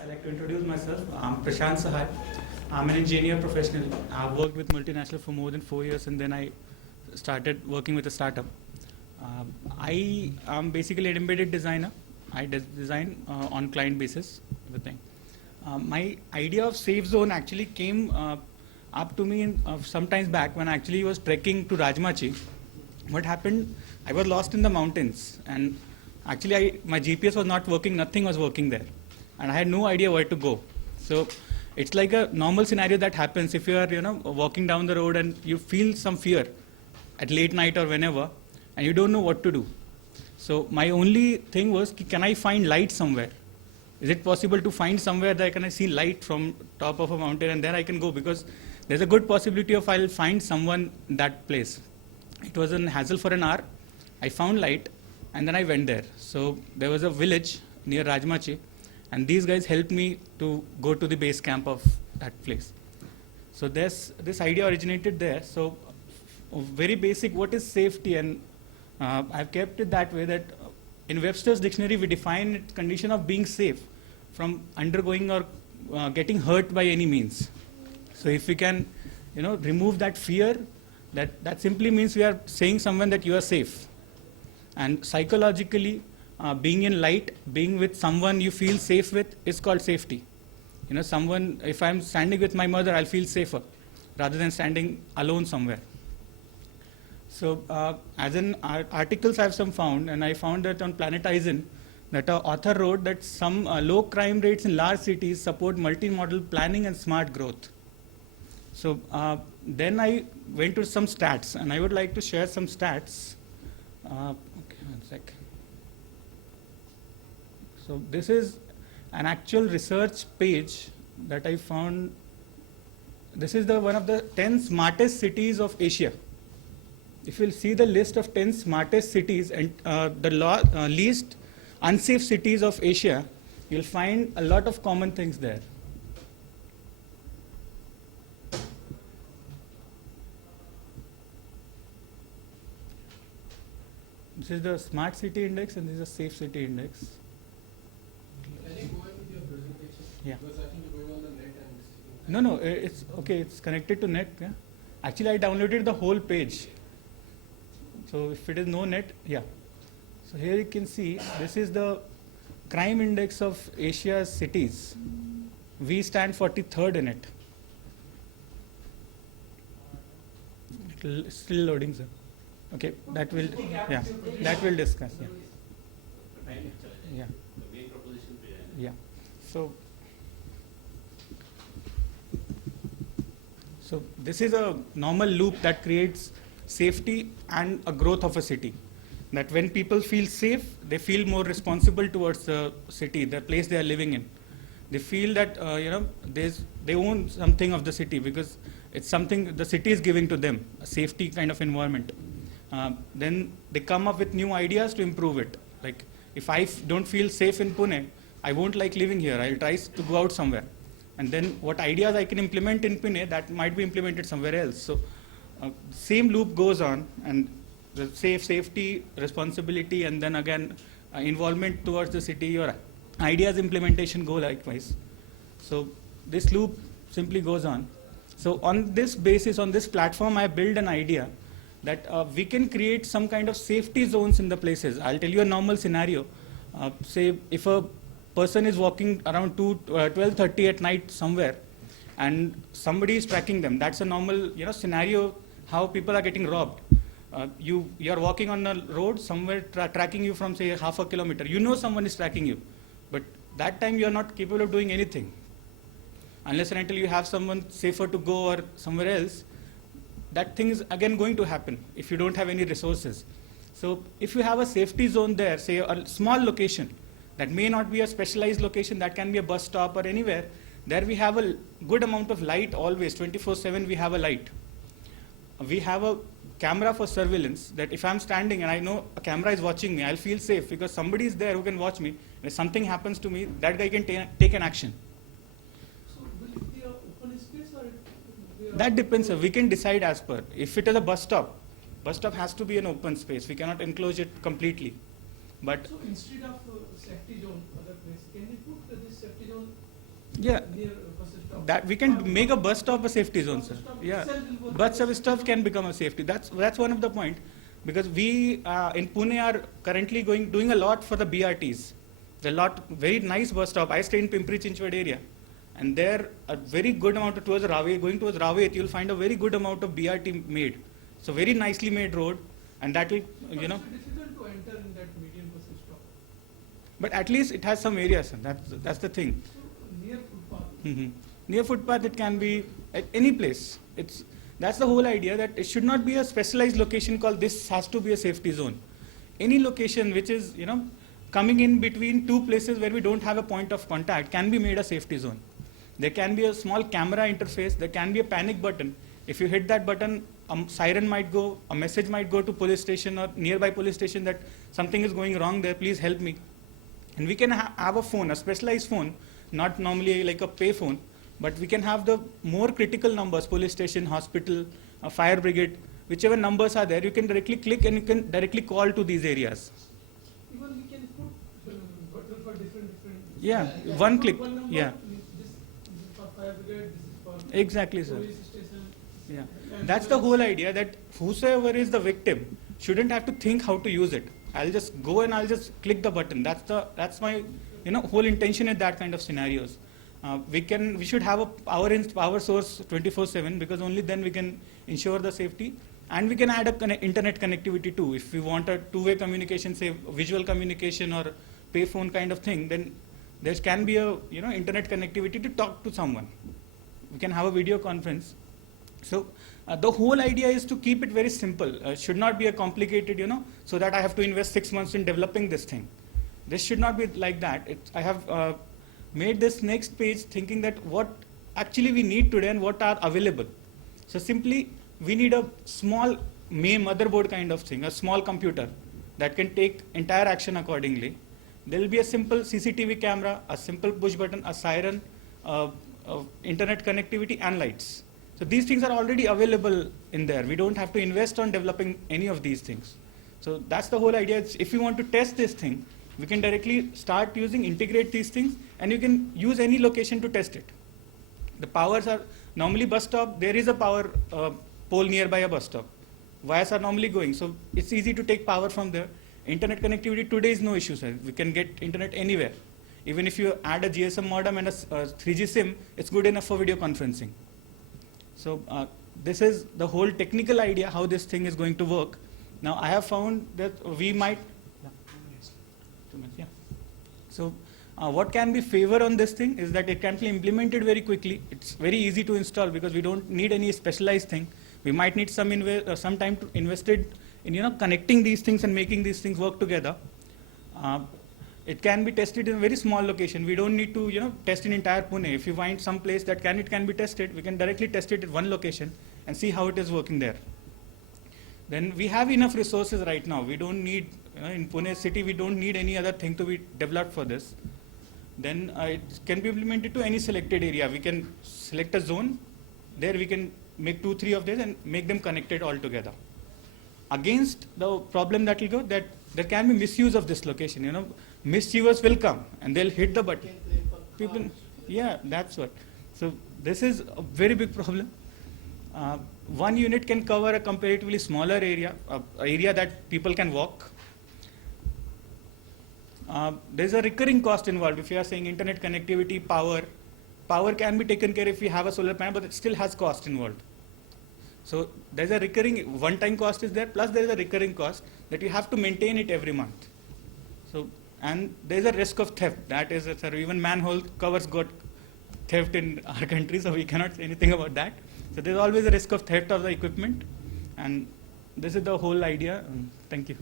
I'd like to introduce myself. I'm Prashant Sahay. I'm an engineer professional. I've worked with multinational for more than 4 years, and then I started working with a startup. I am basically an embedded designer. I design on client basis, everything. My idea of safe zone actually came up to me some times back when I actually was trekking to Rajmachi. What happened? I was lost in the mountains, and actually my GPS was not working. Nothing was working there, and I had no idea where to go. So it's like a normal scenario that happens if you are walking down the road and you feel some fear at late night or whenever, and you don't know what to do. So my only thing was, can I find light somewhere? Is it possible to find somewhere that I can see light from top of a mountain, and then I can go, because there's a good possibility of I'll find someone in that place. It was a hassle for an hour. I found light, and then I went there. So there was a village near Rajmachi, and these guys helped me to go to the base camp of that place. So this idea originated there. So very basic, what is safety? And I've kept it that way, that in Webster's dictionary we define it condition of being safe from undergoing or getting hurt by any means. So if we can remove that fear, that simply means we are saying someone that you are safe. And psychologically, being in light, being with someone you feel safe with is called safety. Someone, if I'm standing with my mother, I'll feel safer rather than standing alone somewhere. So as in articles I've some found, and I found that on Planetizen, that an author wrote that some low crime rates in large cities support multi-model planning and smart growth. So then I went to some stats, and I would like to share some stats. Okay, one sec. So this is an actual research page that I found. This is one of the 10 smartest cities of Asia. If you'll see the list of 10 smartest cities and the least unsafe cities of Asia, you'll find a lot of common things there. This is the smart city index, and this is the safe city index. Can you go ahead with your presentation? Yeah. Because I think you're going on the net and No, it's okay. It's connected to net. Yeah. Actually, I downloaded the whole page. So if it is no net, yeah. So here you can see this is the crime index of Asia's cities. We stand 43rd in it. Still loading, sir. Okay, that will discuss. Yeah. Yeah. So this is a normal loop that creates safety and a growth of a city. That when people feel safe, they feel more responsible towards the city, the place they are living in. They feel that they own something of the city, because it's something the city is giving to them, a safety kind of environment. Then they come up with new ideas to improve it. Like, if I don't feel safe in Pune, I won't like living here. I'll try to go out somewhere. And then what ideas I can implement in Pune, that might be implemented somewhere else. So same loop goes on, and the safety, responsibility, and then again involvement towards the city, your ideas implementation go likewise. So this loop simply goes on. So on this basis, on this platform, I build an idea that we can create some kind of safety zones in the places. I'll tell you a normal scenario. Say if a person is walking around 12:30 at night somewhere, and somebody is tracking them. That's a normal scenario, how people are getting robbed. You're walking on a road, somewhere tracking you from, say, half a kilometer. You know someone is tracking you, but that time you're not capable of doing anything. Unless and until you have someone safer to go or somewhere else, that thing is again going to happen if you don't have any resources. So if you have a safety zone there, say a small location, that may not be a specialized location, that can be a bus stop or anywhere, there we have a good amount of light always, 24/7 we have a light. We have a camera for surveillance, that if I'm standing and I know a camera is watching me, I'll feel safe because somebody is there who can watch me. And if something happens to me, that guy can take an action. So will it be an open space, or it will be That depends. We can decide as per. If it is a bus stop has to be an open space. We cannot enclose it completely. But so instead of safety zone, other place, can you put this safety zone Yeah, near bus stop. that we can make a bus stop a safety zone, sir. Bus stop Yeah, itself will work bus as a stop can become a safety. That's one of the point, because we in Pune are currently doing a lot for the BRTs. There are a lot very nice bus stop. I stay in Pimpri Chinchwad area, and there a very good amount of towards Rave, going towards Rave, you'll find a very good amount of BRT made. So very nicely made road, and that will But it's difficult to enter in that median bus stop. but at least it has some areas, sir. That's the thing. So near footpath. Hmm. Near footpath, it can be at any place. That's the whole idea, that it should not be a specialized location called this has to be a safety zone. Any location which is coming in between two places where we don't have a point of contact can be made a safety zone. There can be a small camera interface. There can be a panic button. If you hit that button, a siren might go, a message might go to police station or nearby police station that something is going wrong there. Please help me. And we can have a phone, a specialized phone, not normally like a pay phone, but we can have the more critical numbers, police station, hospital, fire brigade, whichever numbers are there, you can directly click and you can directly call to these areas. Even we can put button for different. Yeah, one click. One number, Yeah, this is for fire brigade, this is for exactly, sir. police station. Yeah, And that's the whole idea, that whosoever is the victim shouldn't have to think how to use it. I'll just go and I'll just click the button. That's my whole intention in that kind of scenarios. We should have a power source 24/7, because only then we can ensure the safety, and we can add a internet connectivity too. If we want a two-way communication, say visual communication or payphone kind of thing, then there can be a internet connectivity to talk to someone. We can have a video conference. So the whole idea is to keep it very simple. It should not be a complicated, so that I have to invest 6 months in developing this thing. This should not be like that. I have made this next page thinking that what actually we need today and what are available. So simply, we need a small main motherboard kind of thing, a small computer that can take entire action accordingly. There will be a simple CCTV camera, a simple push button, a siren, internet connectivity, and lights. So these things are already available in there. We don't have to invest on developing any of these things. So that's the whole idea. If you want to test this thing, we can directly start integrate these things, and you can use any location to test it. The powers are normally bus stop. There is a power pole nearby a bus stop. Wires are normally going, so it's easy to take power from there. Internet connectivity today is no issue, sir. We can get internet anywhere. Even if you add a GSM modem and a 3G SIM, it's good enough for video conferencing. So this is the whole technical idea how this thing is going to work. Now I have found that we might. 2 minutes, yeah. So what can be favor on this thing is that it can be implemented very quickly. It's very easy to install because we don't need any specialized thing. We might need some time to invest it in connecting these things and making these things work together. It can be tested in a very small location. We don't need to test in entire Pune. If you find some place that it can be tested, we can directly test it at one location and see how it is working there. Then we have enough resources right now. We don't need in Pune city, we don't need any other thing to be developed for this. Then it can be implemented to any selected area. We can select a zone. There we can make 2-3 of these and make them connected all together. Against the problem that will go, that there can be misuse of this location. Mischievers will come and they'll hit the button. People, yeah, that's what. So this is a very big problem. One unit can cover a comparatively smaller area, an area that people can walk. There's a recurring cost involved. If you are saying internet connectivity, power can be taken care if we have a solar panel, but it still has cost involved. So there's a recurring one-time cost is there, plus there's a recurring cost that you have to maintain it every month. So, and there's a risk of theft. That is, even manhole covers got theft in our country, so we cannot say anything about that. So there's always a risk of theft of the equipment, and this is the whole idea. Thank you.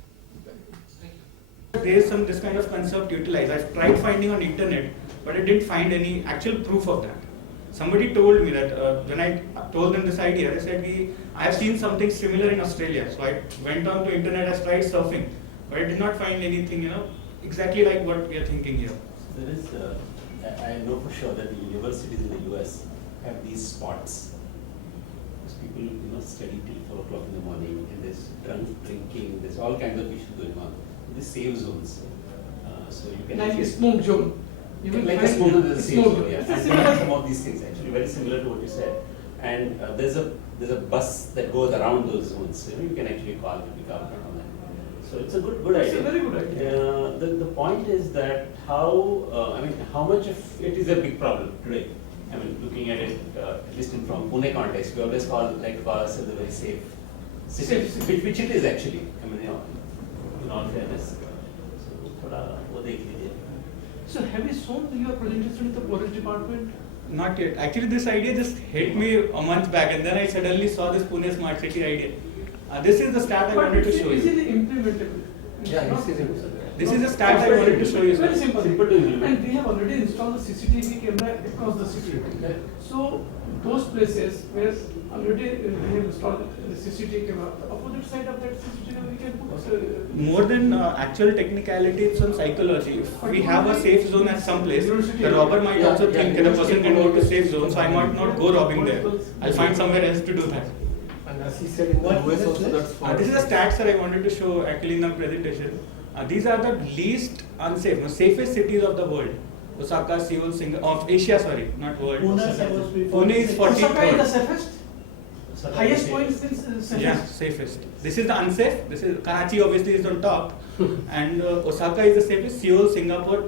There is this kind of concept utilized. I've tried finding on internet, but I didn't find any actual proof of that. Somebody told me that when I told them this idea, they said, I have seen something similar in Australia. So I went on to internet, I tried surfing, but I did not find anything, exactly like what we are thinking here. There is, I know for sure that the universities in the US have these spots. Because people, study till 4 o'clock in the morning, and there's drunk drinking, there's all kinds of issues going on. These safe zones. So you can like a smoke zone. You will Like a find smoke is the same smoke. zone, yeah. It's a And similar- some of these things actually very similar to what you said. And there's a bus that goes around those zones. You know, you can actually call to pick up and all that. So it's a good It's idea. a very good idea. The point is that how much of it is a big problem today? I mean, looking at it, at least from Pune context, we always like to call ourselves a very safe city, Safe. which it is actually. I mean, in all fairness. So, थोड़ा वो देख लीजिए. So have you shown your presentation with the forest department? Not yet. Actually, this idea just hit me a month back, and then I suddenly saw this Pune Smart City idea. This is the stat I wanted to show Is you. it implementable? Yeah, Not- this is implementable. This is the stat I wanted to show you, Very sir. simple. Simple to implement. And we have already installed the CCTV camera across the city. So those places where already we have installed the CCTV camera, the opposite side of that CCTV we can put. More than actual technicality, it's on psychology. If we have a safe zone at some place, the robber might also think that the person can go to safe zone, so I might not go robbing there. I'll find somewhere else to do that. And as he said in the What US is also, this? that's for. This is the stats that I wanted to show actually in the presentation. These are the least unsafe, safest cities of the world. Osaka, Seoul, Singapore, of Asia, sorry, not world. Pune is supposed to be Pune is Osaka is the 43rd. safest, So highest that point is is safest. Yeah, safest. This is the unsafe. This is Karachi, obviously, is on top, and Osaka is the safest. Seoul, Singapore,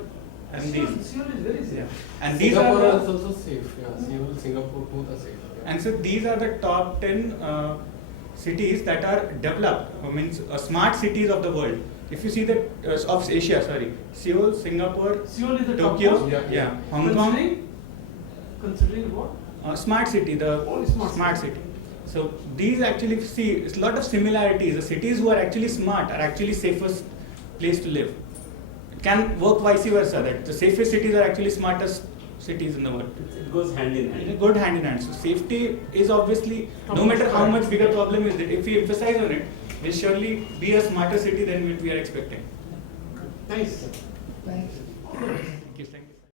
and these. Seoul is very safe. Yeah. And these are Singapore is the, also safe. Yeah, Seoul, Singapore, both are safe. Yeah. and so these are the top 10 cities that are developed. Means smart cities of the world. If you see the of Asia, sorry, Seoul, Singapore, Seoul is the top Tokyo, one. yeah, Hong Kong. Considering what? Smart city, the Oh, smart city. So these actually see it's a lot of similarities. The cities who are actually smart are actually safest place to live. It can work vice versa. That the safest cities are actually smartest cities in the world. it goes hand in It hand. goes hand in hand. So safety is obviously no matter how much bigger problem is it. If we emphasize on it, will surely be a smarter city than what we are expecting. Nice. Thanks. Thank you.